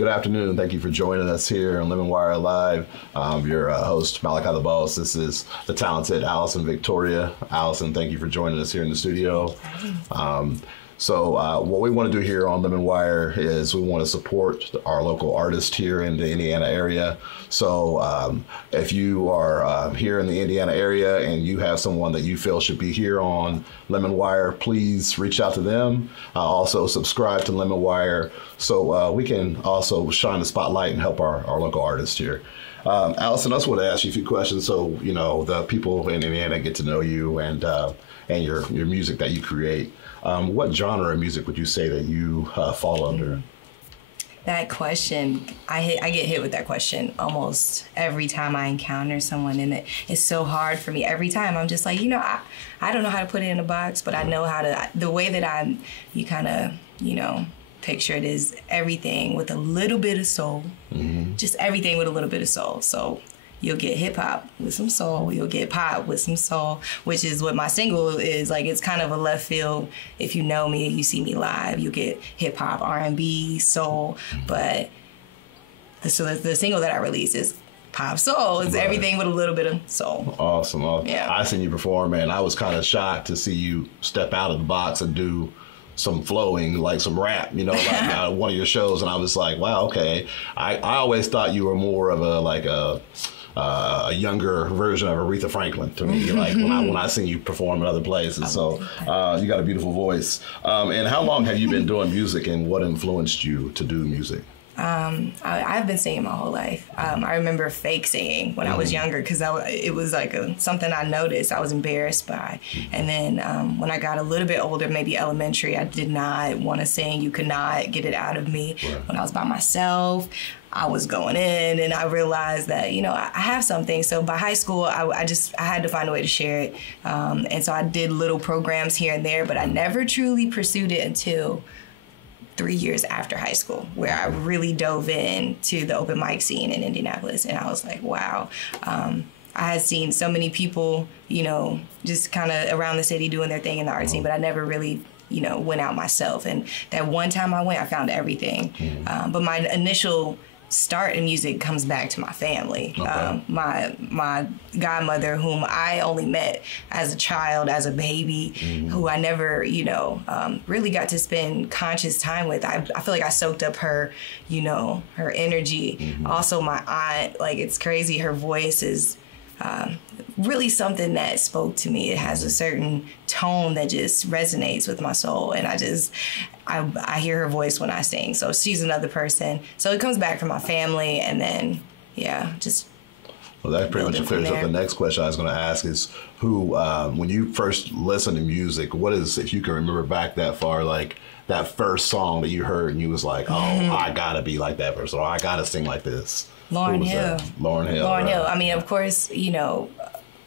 Good afternoon. Thank you for joining us here on LemonWire Live. I'm your host, Malachi the Boss. This is the talented Allison Victoria. Allison, thank you for joining us here in the studio. So what we want to do here on LemonWire is we want to support our local artists here in the Indiana area. So if you are here in the Indiana area and you have someone that you feel should be here on LemonWire, please reach out to them. Also subscribe to LemonWire so we can also shine the spotlight and help our local artists here. Allison, I just want to ask you a few questions so you know the people in Indiana get to know you and your music that you create. What genre of music would you say that you fall under? That question, I get hit with that question almost every time I encounter someone, and it's so hard for me. Every time I'm just like, I don't know how to put it in a box, but I know how to. The way that you kind of, picture it is everything with a little bit of soul, just everything with a little bit of soul. So you'll get hip hop with some soul. You'll get pop with some soul, which is what my single is. Like, it's kind of a left field. If you know me, you see me live, you'll get hip hop, R&B, soul. But the single that I released is pop soul. It's everything with a little bit of soul. Awesome. Yeah. I seen you perform, and I was kind of shocked to see you step out of the box and do some flowing, like some rap, like one of your shows. And I was like, wow, okay. I always thought you were more of a younger version of Aretha Franklin to me, like when I seen you perform in other places. So you got a beautiful voice. And how long have you been doing music, and what influenced you to do music? I've been singing my whole life. I remember fake singing when I was younger because it was like something I noticed I was embarrassed by. And then when I got a little bit older, maybe elementary, I did not want to sing. You could not get it out of me. Right. When I was by myself, I was going in, and I realized that, I have something. So by high school, I had to find a way to share it. And so I did little programs here and there, but I never truly pursued it until 3 years after high school, where I really dove into the open mic scene in Indianapolis. And I was like, wow. I had seen so many people, just kind of around the city doing their thing in the art scene, but I never really went out myself. And that one time I went, I found everything. But my initial start in music comes back to my family. Okay. My godmother, whom I only met as a child, as a baby, who I never, really got to spend conscious time with. I feel like I soaked up her, her energy. Also, my aunt, like, it's crazy. Her voice is really something that spoke to me. It has a certain tone that just resonates with my soul, and I hear her voice when I sing. So she's another person. So it comes back from my family, and then just. Well, that pretty much clears up the next question I was going to ask is who, when you first listened to music, what is, if you can remember back that far, like that first song that you heard and you was like, oh, I gotta be like that person, or I gotta sing like this. Lauryn Hill. Lauryn Hill. Lauryn Hill. I mean, of course,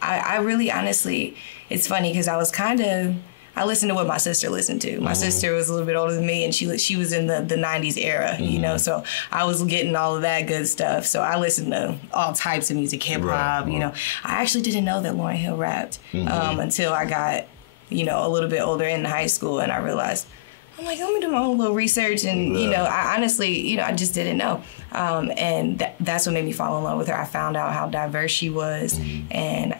I really, honestly, it's funny because I listened to what my sister listened to. My sister was a little bit older than me, and she was in the 90s era, so I was getting all of that good stuff. So I listened to all types of music, hip hop, I actually didn't know that Lauryn Hill rapped until I got, a little bit older in high school, and I realized, I'm like, let me do my own little research. And, I honestly, I just didn't know. And that's what made me fall in love with her. I found out how diverse she was. And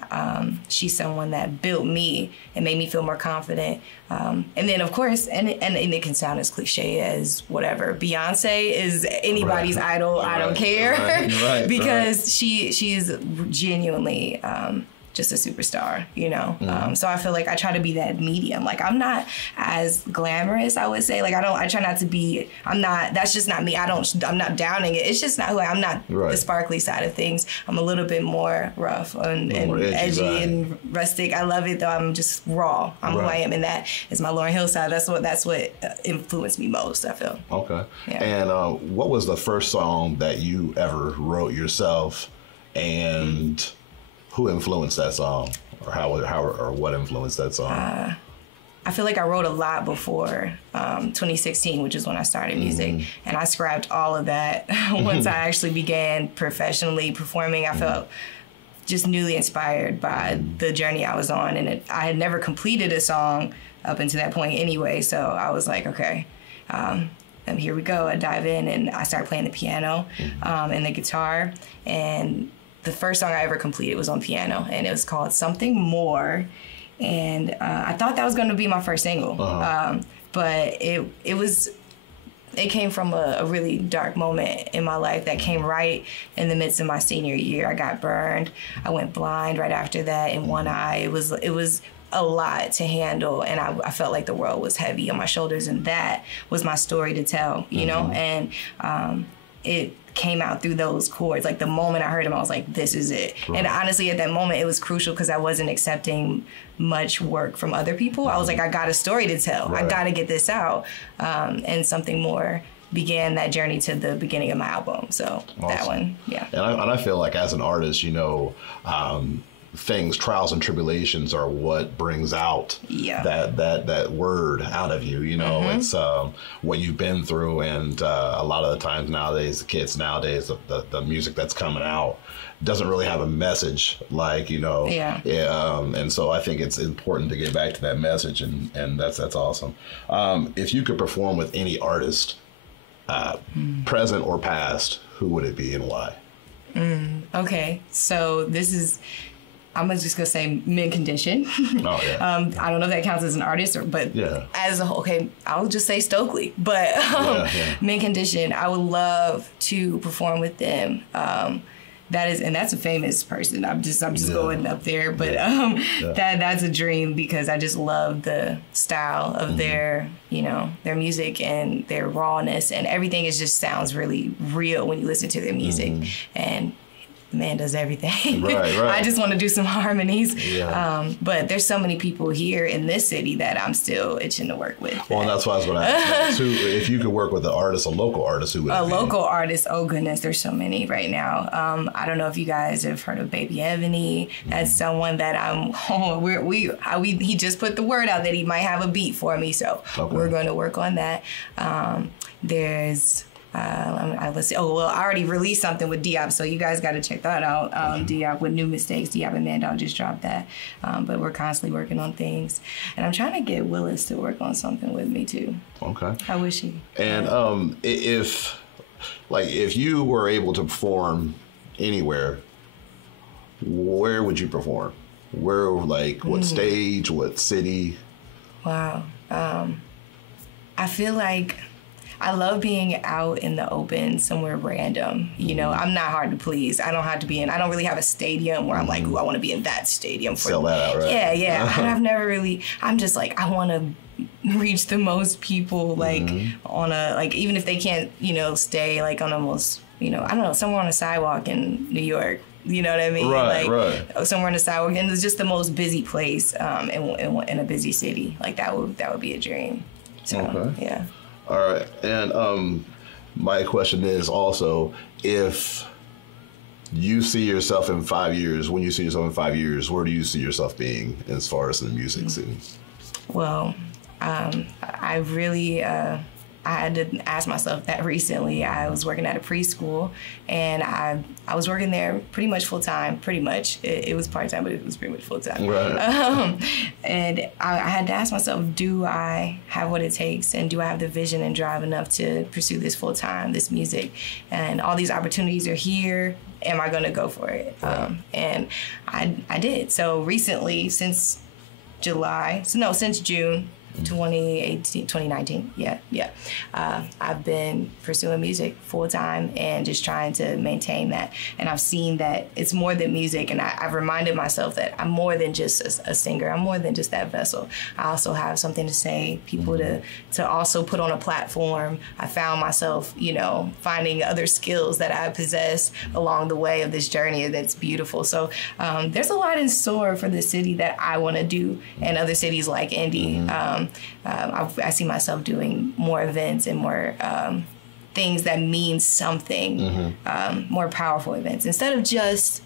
she's someone that built me and made me feel more confident. And then, of course, and it can sound as cliche as whatever, Beyonce is anybody's idol. I don't care. Because she is genuinely just a superstar, So I feel like I try to be that medium. Like, I'm not as glamorous, I would say. Like, I try not to be, that's just not me. I'm not downing it. It's just not who I'm not the sparkly side of things. I'm a little bit more rough and edgy and rustic. I love it, though. I'm just raw. I'm who I am, and that is my Lauryn Hill side. That's what influenced me most, I feel. Okay. Yeah. And what was the first song that you ever wrote yourself, and who influenced that song, or how or what influenced that song? I feel like I wrote a lot before 2016, which is when I started music, and I scrapped all of that once I actually began professionally performing. I felt just newly inspired by the journey I was on, and I had never completed a song up until that point anyway. So I was like, okay, here we go. I dive in and I start playing the piano and the guitar. And the first song I ever completed was on piano, and it was called Something More. And I thought that was going to be my first single, but it came from a really dark moment in my life that came right in the midst of my senior year. I got burned. I went blind right after that in one eye. It was a lot to handle, and I felt like the world was heavy on my shoulders, and that was my story to tell, you know? And it came out through those chords. Like the moment I heard them, I was like, this is it. Right. And honestly, at that moment, it was crucial because I wasn't accepting much work from other people. I was like, I got a story to tell. Right. I got to get this out. And Something More began that journey to the beginning of my album. So awesome. That one, yeah. And I feel like as an artist, you know, trials and tribulations are what brings out that word out of you. You know, it's what you've been through, and a lot of the times nowadays, the kids nowadays, the music that's coming out doesn't really have a message, like, you know. And so I think it's important to get back to that message, and that's awesome. If you could perform with any artist, present or past, who would it be and why? Okay, so I'm just gonna say Mint Condition. Oh yeah. I don't know if that counts as an artist, but as a whole, okay, I'll just say Stokely. But Mint Condition, I would love to perform with them. That's a famous person. I'm just going up there, but that's a dream because I just love the style of their music and their rawness, and everything just sounds really real when you listen to their music. And the man does everything. Right. I just want to do some harmonies. But there's so many people here in this city that I'm still itching to work with. Well, and that's why I was going to ask too. If you could work with a local artist, who would it be? A local artist, oh goodness, there's so many right now. I don't know if you guys have heard of Baby Ebony. That's someone that he just put the word out that he might have a beat for me, so we're going to work on that. There's let's see. Oh, well, I already released something with Diop, so you guys got to check that out. Diop with New Mistakes. Diop and Mandel just dropped that. But we're constantly working on things. And I'm trying to get Willis to work on something with me, too. Okay. I wish he. And if you were able to perform anywhere, where would you perform? Where, what stage, what city? Wow. I feel like I love being out in the open somewhere random. You know, I'm not hard to please. I don't really have a stadium where I'm like, ooh, I want to be in that stadium. Sell that out, right? Yeah. I've never really, I'm just like, I want to reach the most people, on even if they can't, stay on almost, I don't know, somewhere on a sidewalk in New York. You know what I mean? Right. Somewhere on the sidewalk. And it's just the most busy place in a busy city. That would be a dream. So, yeah. All right, and my question is also, if you see yourself in 5 years, when you see yourself in 5 years, where do you see yourself being as far as the music scene? Well, I really, I had to ask myself that recently. I was working at a preschool, and I was working there pretty much full time. Pretty much, it was part time, but it was pretty much full time. Right. And I had to ask myself, do I have what it takes, and do I have the vision and drive enough to pursue this full time, this music, and all these opportunities are here. Am I going to go for it? Right. And I did. So recently, since June. 2019, I've been pursuing music full time and just trying to maintain that. And I've seen that it's more than music, and I've reminded myself that I'm more than just a singer. I'm more than just that vessel. I also have something to say, people to also put on a platform. I found myself, finding other skills that I possess along the way of this journey that's beautiful. So there's a lot in store for the city that I want to do, and other cities like Indy. I see myself doing more events and more things that mean something, more powerful events instead of just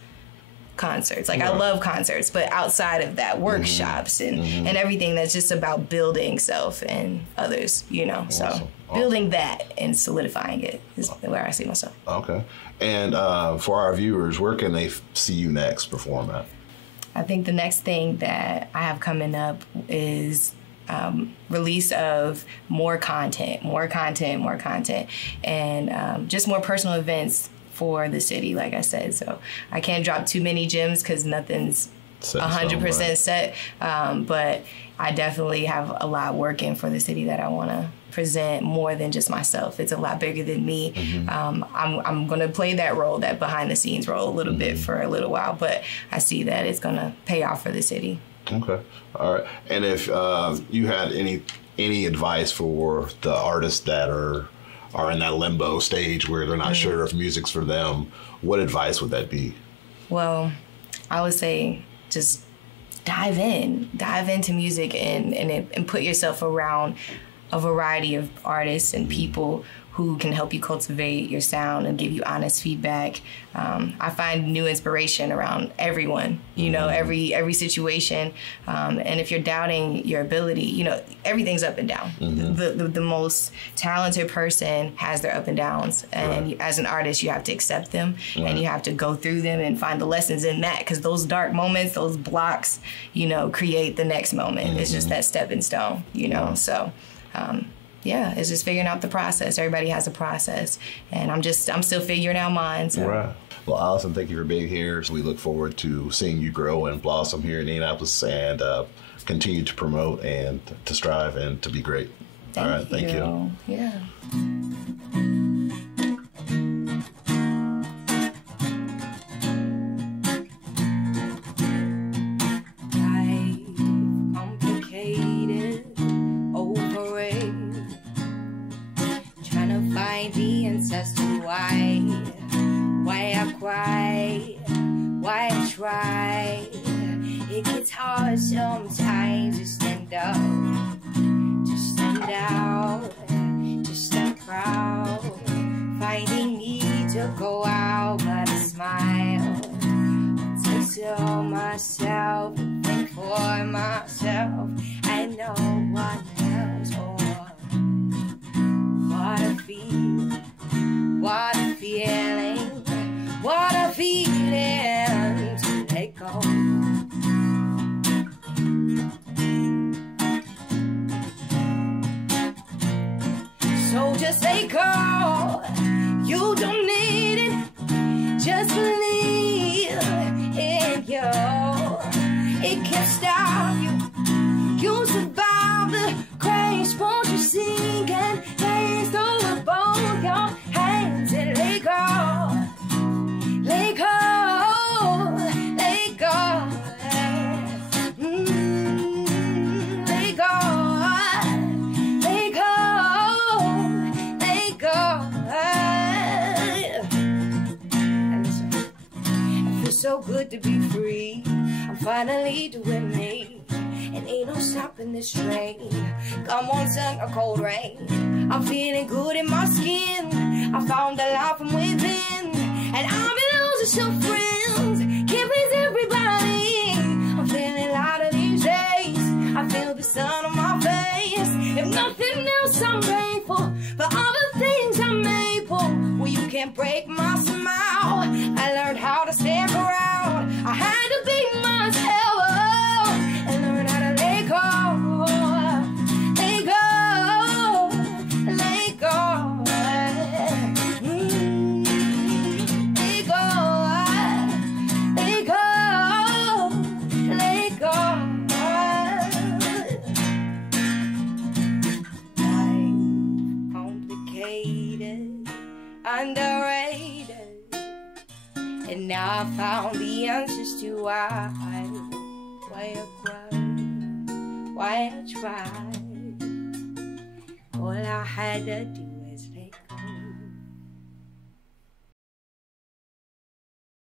concerts. I love concerts, but outside of that, workshops and everything that's just about building self and others, So building that and solidifying it is where I see myself. Okay. And for our viewers, where can they see you next perform at? I think the next thing that I have coming up is release of more content, and just more personal events for the city, like I said. So I can't drop too many gems because nothing's 100% set, but I definitely have a lot working for the city that I want to present more than just myself. It's a lot bigger than me. I'm going to play that role, that behind the scenes role, a little bit for a little while, but I see that it's going to pay off for the city. Okay. All right. And if you had any advice for the artists that are in that limbo stage where they're not sure if music's for them, what advice would that be? Well, I would say just dive into music and put yourself around a variety of artists and people who can help you cultivate your sound and give you honest feedback. I find new inspiration around everyone, every situation. And if you're doubting your ability, everything's up and down. The most talented person has their up and downs. And as an artist, you have to accept them and you have to go through them and find the lessons in that, because those dark moments, those blocks, create the next moment. It's just that stepping stone, so. Yeah, it's just figuring out the process. Everybody has a process, and I'm still figuring out mine. So. Right. Well, Allison, thank you for being here. We look forward to seeing you grow and blossom here in Indianapolis and continue to promote and to strive and to be great. All right, thank you. Yeah. As to why I cry, why I try. It gets hard sometimes to stand up, to stand out, to stand proud. Finding need to go out, but I smile. To tell myself, think for myself, and no one else. What I feel. What a feeling, what a feeling to let go. So just let go, you don't need it, just believe in you. It can't stop you, you survive the crash, won't you sing and dance over both your hands and let go, let go, let go, let go, let go, let go. And listen, it feels so good to be free. I'm finally doing me, and ain't no stopping this train. Come on, sun or cold rain, I'm feeling good in my skin. I found the light from within, and I've been losing some friends. Can't please everybody. I'm feeling lighter these days. I feel the sun on my face. If nothing else, I'm grateful for all the things I'm made for. Well, you can't break my smile. I learned how to stand around. I had to be myself and learn how to let go. Let go. Let go. Underrated, and now I found the answers to why I cried, why I tried. All I had to do